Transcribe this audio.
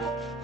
Thank okay. you.